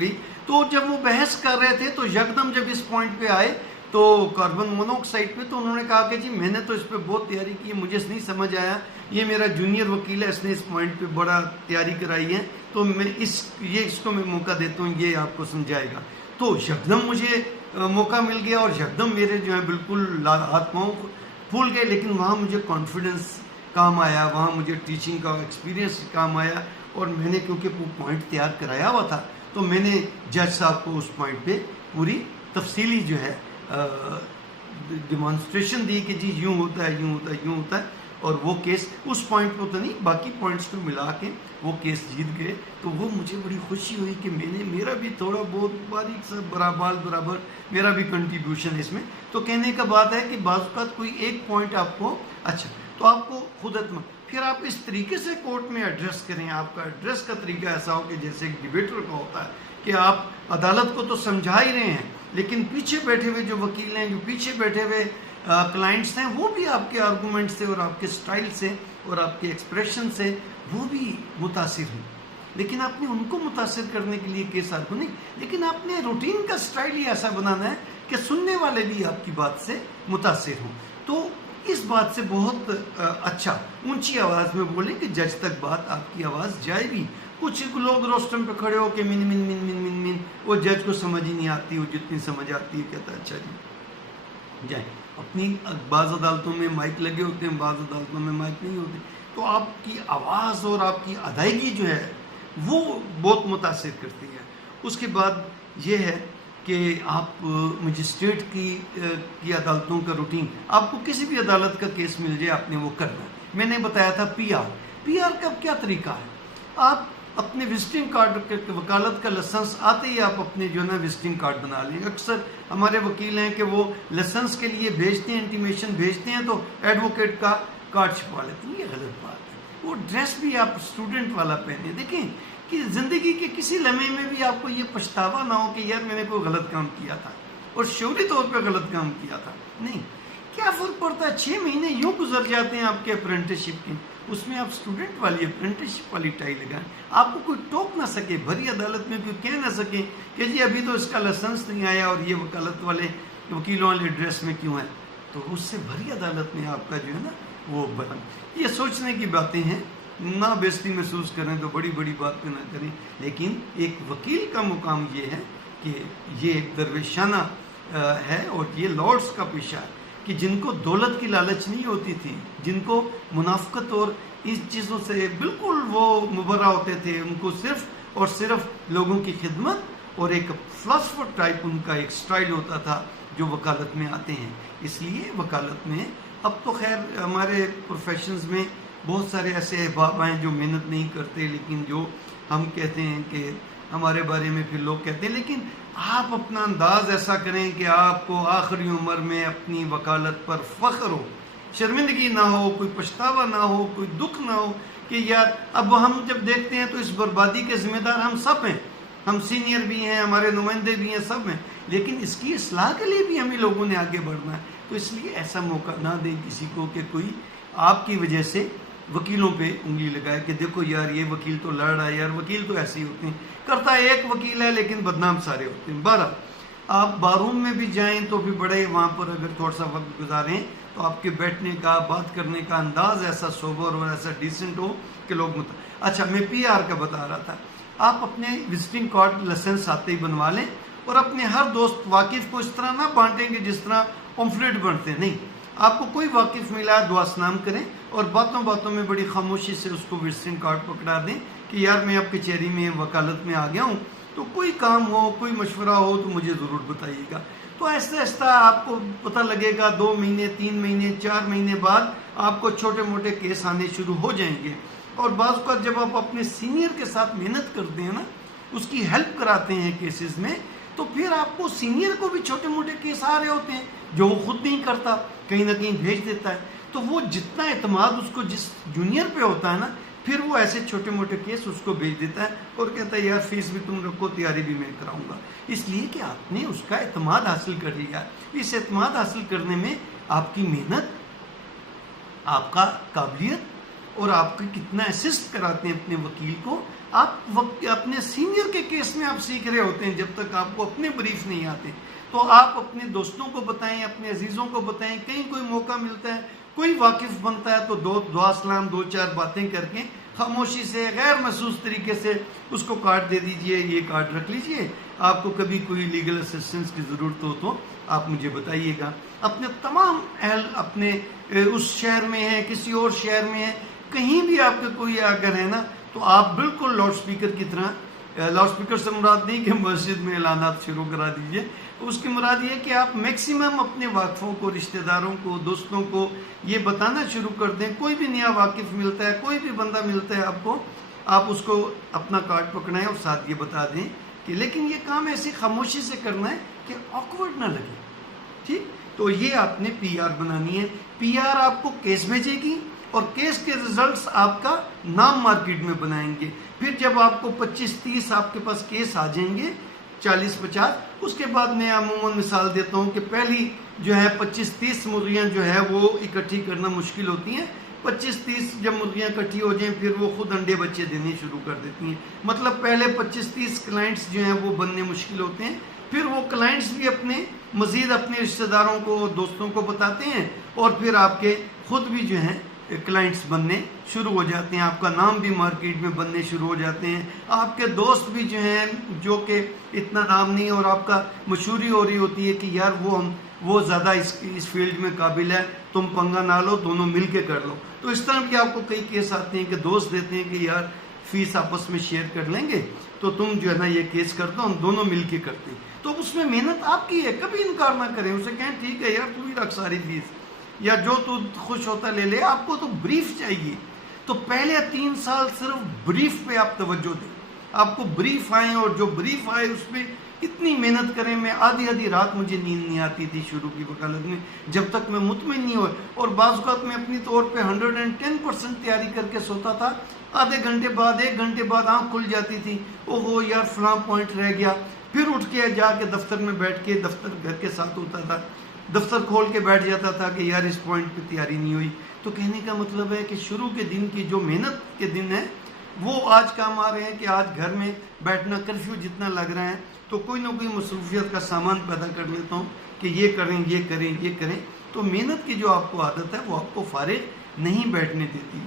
گئی. تو جب وہ بحث کر رہے تھے تو یکدم جب اس پوائنٹ پہ آئے تو کاربن مونوکسائڈ پہ، تو انہوں نے کہا کہ جی میں نے تو اس پہ بہت تیاری کی، مجھے نہیں سمجھ آیا، یہ میرا جونیئر وکیل ہے، اس نے اس پوائنٹ پہ بڑا تیاری کرائی ہے، تو میں اس کو میں موقع دیتا ہوں، یہ آپ کو سمجھائے گا. تو یکدم مجھے موقع مل گیا اور یکدم میرے جو ہے بالکل ہاتھ پاؤں پھول گئے. لیکن وہاں مجھے کانفیڈنس کام آیا، وہاں مجھے ٹیچنگ کا ایکسپیرینس کام آیا، اور میں نے کیونکہ وہ پوائنٹ تیار کرایا ہوا تھا تو میں نے جج صاحب کو اس پوائنٹ پہ پوری تفصیلی جو ہے ڈیمانسٹریشن دی کہ جی یوں ہوتا ہے، یوں ہوتا ہے، یوں ہوتا ہے. اور وہ کیس اس پوائنٹ پہ تو نہیں، باقی پوائنٹس کو ملا کے وہ کیس جیت گئے. تو وہ مجھے بڑی خوشی ہوئی کہ میرا بھی تھوڑا بہت باریک سا برابر میرا بھی کنٹریبیوشن ہے اس میں. تو کہنے کا بات ہے کہ بعض اوقات کوئی ایک پوائنٹ آپ کو اچھا، تو آپ کو خود اعتماد، پھر آپ اس طریقے سے کورٹ میں ایڈریس کریں. آپ کا ایڈریس کا طریقہ ایسا ہو کہ جیسے ایک ڈیبیٹر کا ہوتا ہے کہ آپ عدالت کو تو سمجھا ہی رہے ہیں، لیکن پیچھے بیٹھے ہوئے جو وکیل ہیں، جو پیچھے بیٹھے ہوئے کلائنٹس ہیں، وہ بھی آپ کے آرگومنٹ سے اور آپ کے سٹائل سے اور آپ کے ایکسپریشن سے وہ بھی متاثر ہیں. لیکن آپ نے ان کو متاثر کرنے کے لیے کیس آرگو نہیں، لیکن آپ نے روٹین کا سٹائل ہی ایسا بنانا ہے کہ سننے والے بھی آپ کی بات سے متاثر ہوں. تو اس بات سے بہت اچھا اونچی آواز میں بولیں کہ جج تک بات آپ کی آواز جائے بھی. کچھ لوگ روسٹم پہ کھڑے ہو کے من من من من من من وہ جج کو سمجھ ہی نہیں آتی، وہ جتنی سمجھ آتی ہے کہتا ہے اچھا جی جائیں. اپنی بعض عدالتوں میں مائک لگے ہوتے ہیں، بعض عدالتوں میں مائک نہیں ہوتے، تو آپ کی آواز اور آپ کی ادائیگی جو ہے وہ بہت متاثر کرتی ہے. اس کے بعد یہ ہے کہ آپ مجسٹریٹ کی عدالتوں کا روٹین، آپ کو کسی بھی عدالت کا کیس مل جائے آپ نے وہ کرنا ہے. میں نے بتایا تھا پی آر کا کیا طریقہ ہے. آپ اپنے وزٹنگ کارڈ، وکالت کا لائسنس آتے ہی آپ اپنے جو ہے نا وزٹنگ کارڈ بنا لیں. اکثر ہمارے وکیل ہیں کہ وہ لائسنس کے لیے بھیجتے ہیں، انٹیمیشن بھیجتے ہیں تو ایڈوکیٹ کا کارڈ چھپا لیتے ہیں. یہ غلط بات ہے. وہ ڈریس بھی آپ اسٹوڈنٹ والا پہنے. دیکھیں کہ زندگی کے کسی لمحے میں بھی آپ کو یہ پچھتاوا نہ ہو کہ یار میں نے کوئی غلط کام کیا تھا اور شعوری طور پہ غلط کام کیا تھا. نہیں، کیا فرق پڑتا ہے، 6 مہینے یوں گزر جاتے ہیں آپ کے اپرینٹسشپ کے، اس میں آپ اسٹوڈنٹ والی اپرینٹسشپ والی ٹائی لگائیں. آپ کو کوئی ٹوک نہ سکے، بھری عدالت میں کوئی کہہ نہ سکے کہ جی ابھی تو اس کا لائسنس نہیں آیا اور یہ وکالت والے وکیلوں والے ڈریس میں کیوں ہے. تو اس سے بھری عدالت میں آپ کا جو ہے نا وہ بنا. یہ سوچنے کی باتیں ہیں، نہ بےزتی محسوس کریں تو بڑی بڑی بات پہ نہ کریں. لیکن ایک وکیل کا مقام یہ ہے کہ یہ ایک درویشانہ ہے اور یہ لارڈس کا پیشہ ہے کہ جن کو دولت کی لالچ نہیں ہوتی تھی، جن کو منافقت اور اس چیزوں سے بالکل وہ مبرہ ہوتے تھے، ان کو صرف اور صرف لوگوں کی خدمت اور ایک فلسفر ٹائپ ان کا ایک سٹائل ہوتا تھا جو وکالت میں آتے ہیں. اس لیے وکالت میں اب تو خیر ہمارے پروفیشنز میں بہت سارے ایسے احباب ہیں جو محنت نہیں کرتے، لیکن جو ہم کہتے ہیں کہ ہمارے بارے میں پھر لوگ کہتے ہیں. لیکن آپ اپنا انداز ایسا کریں کہ آپ کو آخری عمر میں اپنی وکالت پر فخر ہو، شرمندگی نہ ہو، کوئی پچھتاوا نہ ہو، کوئی دکھ نہ ہو کہ یار اب ہم جب دیکھتے ہیں تو اس بربادی کے ذمہ دار ہم سب ہیں، ہم سینئر بھی ہیں، ہمارے نمائندے بھی ہیں، سب ہیں. لیکن اس کی اصلاح کے لیے بھی ہمیں لوگوں نے آگے بڑھنا ہے. تو اس لیے ایسا موقع نہ دیں کسی کو کہ کوئی آپ کی وجہ سے وکیلوں پہ انگلی لگائے کہ دیکھو یار یہ وکیل تو لڑ رہا ہے، یار وکیل تو ایسے ہی ہوتے ہیں. کرتا ہے ایک وکیل ہے لیکن بدنام سارے ہوتے ہیں. بہرحال آپ باروم میں بھی جائیں تو بھی بڑے وہاں پر اگر تھوڑا سا وقت گزاریں تو آپ کے بیٹھنے کا، بات کرنے کا انداز ایسا سوبر اور ایسا ڈیسنٹ ہو کہ لوگ اچھا. میں پی آر کا بتا رہا تھا. آپ اپنے وزٹنگ کارڈ لائسنس آتے ہی بنوا لیں اور اپنے ہر دوست واقف کو اس طرح نہ بانٹیں کہ جس طرح پمفلیٹ بنتے ہیں. نہیں، آپ کو کوئی واقف ملا دعا سلام کریں اور باتوں باتوں میں بڑی خاموشی سے اس کو وزٹنگ کارڈ پکڑا دیں کہ یار میں اب کچہری میں وکالت میں آ گیا ہوں، تو کوئی کام ہو، کوئی مشورہ ہو تو مجھے ضرور بتائیے گا. تو آہستہ آہستہ آپ کو پتہ لگے گا 2 مہینے 3 مہینے 4 مہینے بعد آپ کو چھوٹے موٹے کیس آنے شروع ہو جائیں گے. اور بعض اوقات جب آپ اپنے سینئر کے ساتھ محنت کرتے ہیں نا، اس کی ہیلپ کراتے ہیں کیسز میں، تو پھر آپ کو سینئر کو بھی چھوٹے موٹے کیس آ رہے ہوتے ہیں جو وہ خود نہیں کرتا، کہیں نہ کہیں بھیج دیتا ہے. تو وہ جتنا اعتماد اس کو جس جونیئر پہ ہوتا ہے نا، پھر وہ ایسے چھوٹے موٹے کیس اس کو بھیج دیتا ہے اور کہتا ہے یار فیس بھی تم رکھو، تیاری بھی میں کراؤں گا. اس لیے کہ آپ نے اس کا اعتماد حاصل کر لیا. اس اعتماد حاصل کرنے میں آپ کی محنت، آپ کا قابلیت اور آپ کو کتنا اسسٹ کراتے ہیں اپنے وکیل کو. آپ اپنے سینئر کے کیس میں آپ سیکھ رہے ہوتے ہیں جب تک آپ کو اپنے بریف نہیں آتے. تو آپ اپنے دوستوں کو بتائیں, اپنے عزیزوں کو بتائیں, کہیں کوئی موقع ملتا ہے, کوئی واقف بنتا ہے تو دعا سلام 2-4 باتیں کر کے خاموشی سے غیر محسوس طریقے سے اس کو کارڈ دے دیجئے, یہ کارڈ رکھ لیجئے. آپ کو کبھی کوئی لیگل اسسٹنس کی ضرورت ہو تو آپ مجھے بتائیے گا. اپنے تمام اہل اپنے اس شہر میں ہیں, کسی اور شہر میں ہیں, کہیں بھی آپ کا کوئی اگر ہے نا, تو آپ بالکل لاؤڈ سپیکر کی طرح, لاؤڈ سپیکر سے مراد نہیں کہ مسجد میں اعلانات شروع کرا دیجئے, اس کی مراد یہ کہ آپ میکسیمم اپنے واقفوں کو, رشتہ داروں کو, دوستوں کو یہ بتانا شروع کر دیں. کوئی بھی نیا واقف ملتا ہے, کوئی بھی بندہ ملتا ہے آپ کو, آپ اس کو اپنا کارڈ پکڑائیں اور ساتھ یہ بتا دیں کہ لیکن یہ کام ایسی خاموشی سے کرنا ہے کہ آکورڈ نہ لگے. ٹھیک, تو یہ آپ نے پی آر بنانی ہے. پی آر آپ کو کیس بھیجے گی اور کیس کے ریزلٹس آپ کا نام مارکیٹ میں بنائیں گے. پھر جب آپ کو 25-30 آپ کے پاس کیس آ جائیں گے, 40-50, اس کے بعد میں عموماً مثال دیتا ہوں کہ پہلی جو ہے 25-30 مرغیاں جو ہے وہ اکٹھی کرنا مشکل ہوتی ہیں. 25-30 جب مرغیاں اکٹھی ہو جائیں پھر وہ خود انڈے بچے دینے شروع کر دیتی ہیں. مطلب پہلے 25-30 کلائنٹس جو ہیں وہ بننے مشکل ہوتے ہیں. پھر وہ کلائنٹس بھی اپنے مزید اپنے رشتہ داروں کو, دوستوں کو بتاتے ہیں, اور پھر آپ کے خود بھی جو ہیں کلائنٹس بننے شروع ہو جاتے ہیں. آپ کا نام بھی مارکیٹ میں بننے شروع ہو جاتے ہیں. آپ کے دوست بھی جو ہیں جو کہ اتنا نام نہیں, اور آپ کا مشہوری ہو رہی ہوتی ہے کہ یار وہ زیادہ اس فیلڈ میں قابل ہے, تم پنگا نہ لو, دونوں مل کے کر لو. تو اس طرح بھی آپ کو کئی کیس آتے ہیں کہ دوست دیتے ہیں کہ یار فیس آپس میں شیئر کر لیں گے, تو تم جو ہے نا یہ کیس کر دو, ہم دونوں مل کے کرتے ہیں. تو اس میں محنت آپ کی ہے, کبھی انکار نہ کریں. اسے کہیں ٹھیک ہے یار, تو ہی رکھ ساری فیس, یا جو تو خوش ہوتا لے لے. آپ کو تو بریف چاہیے, تو پہلے 3 سال صرف بریف پہ آپ توجہ دیں. آپ کو بریف آئیں, اور جو بریف آئے اس پہ اتنی محنت کریں. میں آدھی رات مجھے نیند نہیں آتی تھی شروع کی وکالت میں, جب تک میں مطمئن نہیں ہوئے. اور بعض اوقات میں اپنی طور پہ 110% تیاری کر کے سوتا تھا. آدھے گھنٹے بعد, 1 گھنٹے بعد آنکھ کھل جاتی تھی, اوہو یار فلاں پوائنٹ رہ گیا. پھر اٹھ کے جا کے دفتر میں بیٹھ کے, دفتر گھر کے ساتھ ہوتا تھا, دفتر کھول کے بیٹھ جاتا تھا کہ یار اس پوائنٹ پہ تیاری نہیں ہوئی. تو کہنے کا مطلب ہے کہ شروع کے دن کی جو محنت کے دن ہے وہ آج کام آ رہے ہیں. کہ آج گھر میں بیٹھنا کرفیو جتنا لگ رہا ہے, تو کوئی نہ کوئی مصروفیت کا سامان پیدا کر لیتا ہوں کہ یہ کریں, یہ کریں, یہ کریں. تو محنت کی جو آپ کو عادت ہے وہ آپ کو فارغ نہیں بیٹھنے دیتی.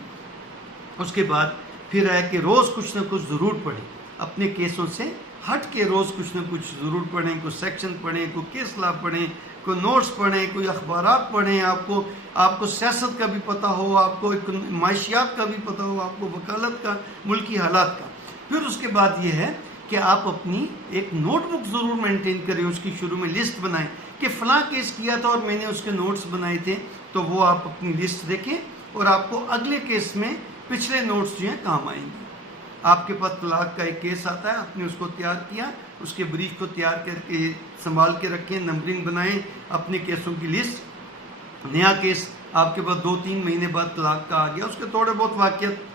اس کے بعد پھر ہے کہ روز کچھ نہ کچھ ضرور پڑھیں, اپنے کیسوں سے ہٹ کے روز کچھ نہ کچھ ضرور پڑھیں. کوئی سیکشن پڑھیں, کوئی کیس لا پڑھیں, کوئی نوٹس پڑھیں, کوئی اخبارات پڑھیں. آپ کو سیاست کا بھی پتہ ہو, آپ کو معاشیات کا بھی پتہ ہو, آپ کو وکالت کا, ملکی حالات کا. پھر اس کے بعد یہ ہے کہ آپ اپنی ایک نوٹ بک ضرور مینٹین کریں. اس کی شروع میں لسٹ بنائیں کہ فلاں کیس کیا تھا اور میں نے اس کے نوٹس بنائے تھے, تو وہ آپ اپنی لسٹ دیکھیں, اور آپ کو اگلے کیس میں پچھلے نوٹس جو ہیں کام آئیں گے. آپ کے پاس طلاق کا ایک کیس آتا ہے, آپ نے اس کو تیار کیا, اس کے بریف کو تیار کر کے سنبھال کے رکھیں, نمبرنگ بنائیں اپنے کیسوں کی لسٹ. نیا کیس آپ کے پاس 2-3 مہینے بعد طلاق کا آ گیا, اس کے تھوڑے بہت واقعات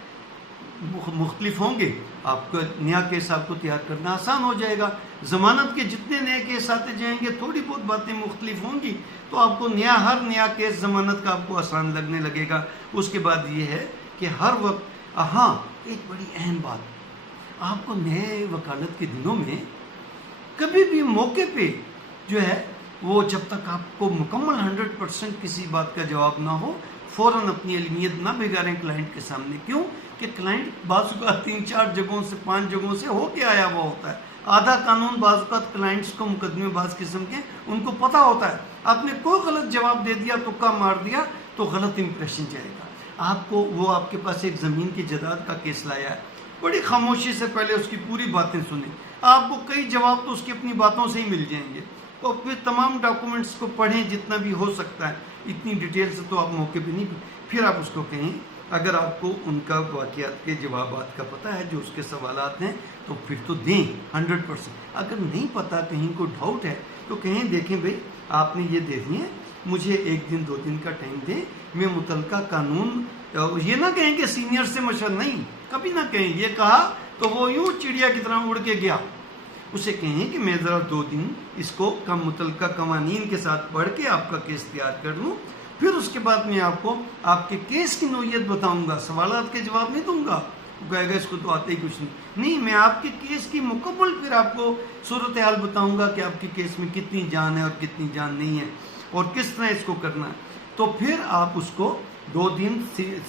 مختلف ہوں گے, آپ کا نیا کیس آپ کو تیار کرنا آسان ہو جائے گا. ضمانت کے جتنے نئے کیس آتے جائیں گے تھوڑی بہت باتیں مختلف ہوں گی, تو آپ کو ہر نیا کیس ضمانت کا آپ کو آسان لگنے لگے گا. اس کے بعد یہ ہے کہ ہر وقت, ہاں ایک بڑی اہم بات, آپ کو نئے وکالت کے دنوں میں کبھی بھی موقع پہ جو ہے وہ جب تک آپ کو مکمل 100% کسی بات کا جواب نہ ہو, فوراً اپنی علمیت نہ بگاڑیں کلائنٹ کے سامنے. کیوں کہ کلائنٹ بعض اوقات 3-4 جگہوں سے 5 جگہوں سے ہو کے آیا ہوا ہوتا ہے. آدھا قانون بعض اوقات کلائنٹس کو مقدمے بعض قسم کے ان کو پتہ ہوتا ہے. آپ نے کوئی غلط جواب دے دیا, تکا مار دیا, تو غلط امپریشن جائے گا. آپ کو وہ آپ کے پاس ایک زمین کی جائیداد کا کیس لایا ہے, بڑی خاموشی سے پہلے اس کی پوری باتیں سنیں. آپ کو کئی جواب تو اس کی اپنی باتوں سے ہی مل جائیں گے, اور پھر تمام ڈاکومنٹس کو پڑھیں جتنا بھی ہو سکتا ہے. اتنی ڈیٹیل سے تو آپ موقع پہ نہیں. پھر آپ اس کو کہیں, اگر آپ کو ان کا واقعات کے جوابات کا پتہ ہے, جو اس کے سوالات ہیں, تو پھر تو دیں 100%. اگر نہیں پتہ, کہیں کو ڈاؤٹ ہے, تو کہیں دیکھیں بھئی آپ نے یہ دے دی ہے, مجھے 1 دن 2 دن کا ٹائم دیں, میں متعلقہ قانون, یہ نہ کہیں کہ سینئر سے مشورہ, نہیں, کبھی نہ کہیں. یہ کہا تو وہ یوں چڑیا کی طرح اڑ کے گیا. اسے کہیں کہ میں ذرا 2 دن اس کو متعلقہ قوانین کے ساتھ پڑھ کے آپ کا کیس تیار کر لوں, پھر اس کے بعد میں آپ کو آپ کے کیس کی نوعیت بتاؤں گا، سوالات کے جواب نہیں دوں گا، وہ کہے گا اس کو تو آتے ہی کچھ نہیں، میں آپ کے کیس کی مکمل پھر آپ کو صورتحال بتاؤں گا کہ آپ کے کیس میں کتنی جان ہے اور کتنی جان نہیں ہے اور کس طرح اس کو کرنا ہے۔ تو پھر آپ اس کو 2 دن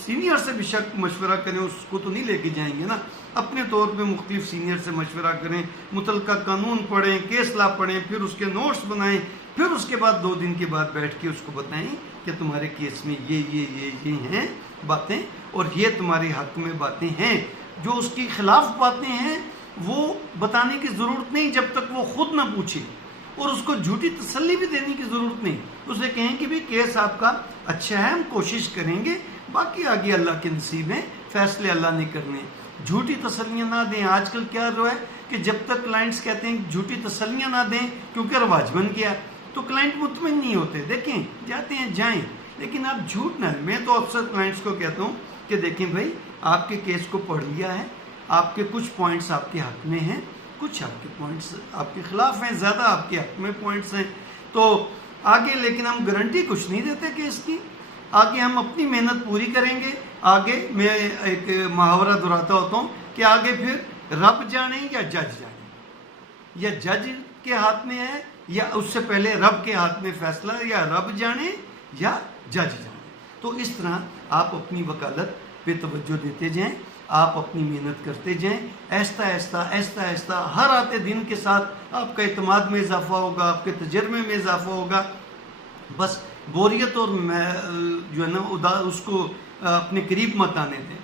سینئر سے بھی شک مشورہ کریں، اس کو تو نہیں لے کے جائیں گے نا، اپنے طور پہ مختلف سینئر سے مشورہ کریں، متعلقہ قانون پڑھیں، کیس لا پڑھیں، پھر اس کے نوٹس بنائیں، پھر اس کے بعد 2 دن کے بعد بیٹھ کے اس کو بتائیں کہ تمہارے کیس میں یہ ہیں باتیں اور یہ تمہارے حق میں باتیں ہیں۔ جو اس کے خلاف باتیں ہیں وہ بتانے کی ضرورت نہیں جب تک وہ خود نہ پوچھے، اور اس کو جھوٹی تسلی بھی دینے کی ضرورت نہیں، اسے کہیں کہ بھی کیس آپ کا اچھا ہے، ہم کوشش کریں گے، باقی آگے اللہ کے نصیب ہیں، فیصلے اللہ نے کرنے ہیں۔ جھوٹی تسلیاں نہ دیں۔ آج کل کیا ہے کہ جب تک کلائنٹس کہتے ہیں جھوٹی تسلیاں نہ دیں کیونکہ رواج بن گیا تو کلائنٹ مطمئن نہیں ہوتے، دیکھیں جاتے ہیں جائیں، لیکن آپ جھوٹ نہ، میں تو اکثر کلائنٹس کو کہتا ہوں کہ دیکھیں بھائی آپ کے کیس کو پڑھ لیا ہے، آپ کے کچھ پوائنٹس آپ کے حق میں ہیں، کچھ آپ کے پوائنٹس آپ کے خلاف ہیں، زیادہ آپ کے حق میں پوائنٹس ہیں، تو آگے لیکن ہم گارنٹی کچھ نہیں دیتے کیس کی، آگے ہم اپنی محنت پوری کریں گے۔ آگے میں ایک محاورہ دہراتا ہوتا ہوں کہ آگے پھر رب جانے یا جج جانے، یا جج کے ہاتھ میں ہے یا اس سے پہلے رب کے ہاتھ میں فیصلہ، یا رب جانے یا جج جانے۔ تو اس طرح آپ اپنی وکالت پہ توجہ دیتے جائیں، آپ اپنی محنت کرتے جائیں، آہستہ آہستہ ہر آتے دن کے ساتھ آپ کا اعتماد میں اضافہ ہوگا، آپ کے تجربے میں اضافہ ہوگا۔ بس بوریت اور جو ہے نا اس کو اپنے قریب مت آنے دیں،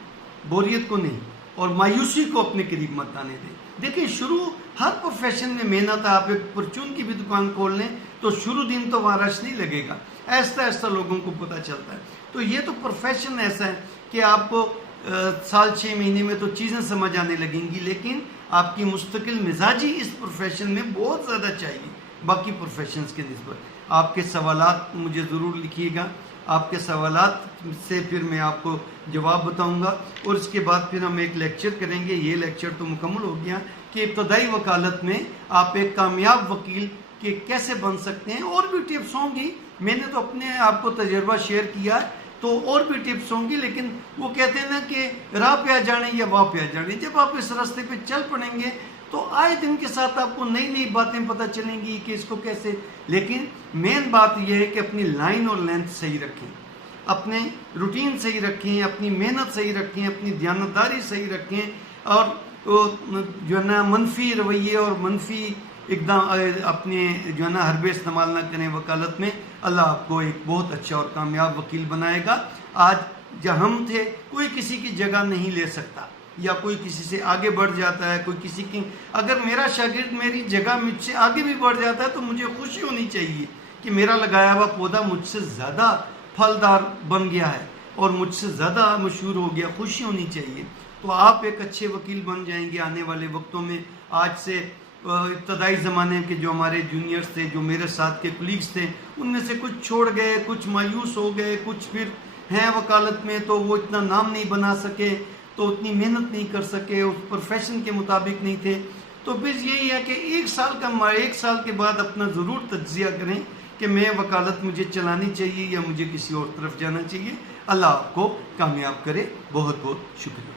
بوریت کو نہیں، اور مایوسی کو اپنے قریب مت آنے دیں۔ دیکھیں شروع ہر پروفیشن میں محنت ہے، آپ ایک پرچون کی بھی دکان کھول لیں تو شروع دن تو وہاں رش نہیں لگے گا، آہستہ لوگوں کو پتہ چلتا ہے۔ تو یہ تو پروفیشن ایسا ہے کہ آپ کو سال 6 مہینے میں تو چیزیں سمجھ آنے لگیں گی، لیکن آپ کی مستقل مزاجی اس پروفیشن میں بہت زیادہ چاہیے باقی پروفیشنز کے نسبت۔ آپ کے سوالات مجھے ضرور لکھیے گا، آپ کے سوالات سے پھر میں آپ کو جواب بتاؤں گا، اور اس کے بعد پھر ہم ایک لیکچر کریں گے۔ یہ لیکچر تو مکمل ہو گیا کہ ابتدائی وکالت میں آپ ایک کامیاب وکیل کے کیسے بن سکتے ہیں، اور بھی ٹپس ہوں گی، میں نے تو اپنے آپ کو تجربہ شیئر کیا ہے، تو اور بھی ٹپس ہوں گی، لیکن وہ کہتے ہیں نا کہ راہ پہ آ جانے یا واہ پہ آ جانے، جب آپ اس راستے پہ چل پڑیں گے تو آئے دن کے ساتھ آپ کو نئی باتیں پتہ چلیں گی کہ اس کو کیسے، لیکن مین بات یہ ہے کہ اپنی لائن اور لینتھ صحیح رکھیں، اپنے روٹین صحیح رکھیں، اپنی محنت صحیح رکھیں، اپنی دیانتداری صحیح رکھیں، اور جو ہے نا منفی رویے اور منفی اقدام اپنے جو ہے نا حربے استعمال نہ کریں وکالت میں۔ اللہ آپ کو ایک بہت اچھا اور کامیاب وکیل بنائے گا۔ آج جہاں ہم تھے کوئی کسی کی جگہ نہیں لے سکتا، یا کوئی کسی سے آگے بڑھ جاتا ہے، کوئی کسی کی، اگر میرا شاگرد میری جگہ مجھ سے آگے بھی بڑھ جاتا ہے تو مجھے خوشی ہونی چاہیے کہ میرا لگایا ہوا پودا مجھ سے زیادہ پھلدار بن گیا ہے اور مجھ سے زیادہ مشہور ہو گیا، خوشی ہونی چاہیے۔ تو آپ ایک اچھے وکیل بن جائیں گے آنے والے وقتوں میں۔ آج سے ابتدائی زمانے کے جو ہمارے جونیئرز تھے، جو میرے ساتھ کے کولیگز تھے، ان میں سے کچھ چھوڑ گئے، کچھ مایوس ہو گئے، کچھ پھر ہیں وکالت میں تو وہ اتنا نام نہیں بنا سکے، تو اتنی محنت نہیں کر سکے، اس پروفیشن کے مطابق نہیں تھے۔ تو پھر یہی ہے کہ 1 سال کے بعد اپنا ضرور تجزیہ کریں کہ میں وکالت مجھے چلانی چاہیے یا مجھے کسی اور طرف جانا چاہیے۔ اللہ آپ کو کامیاب کرے۔ بہت بہت شکریہ۔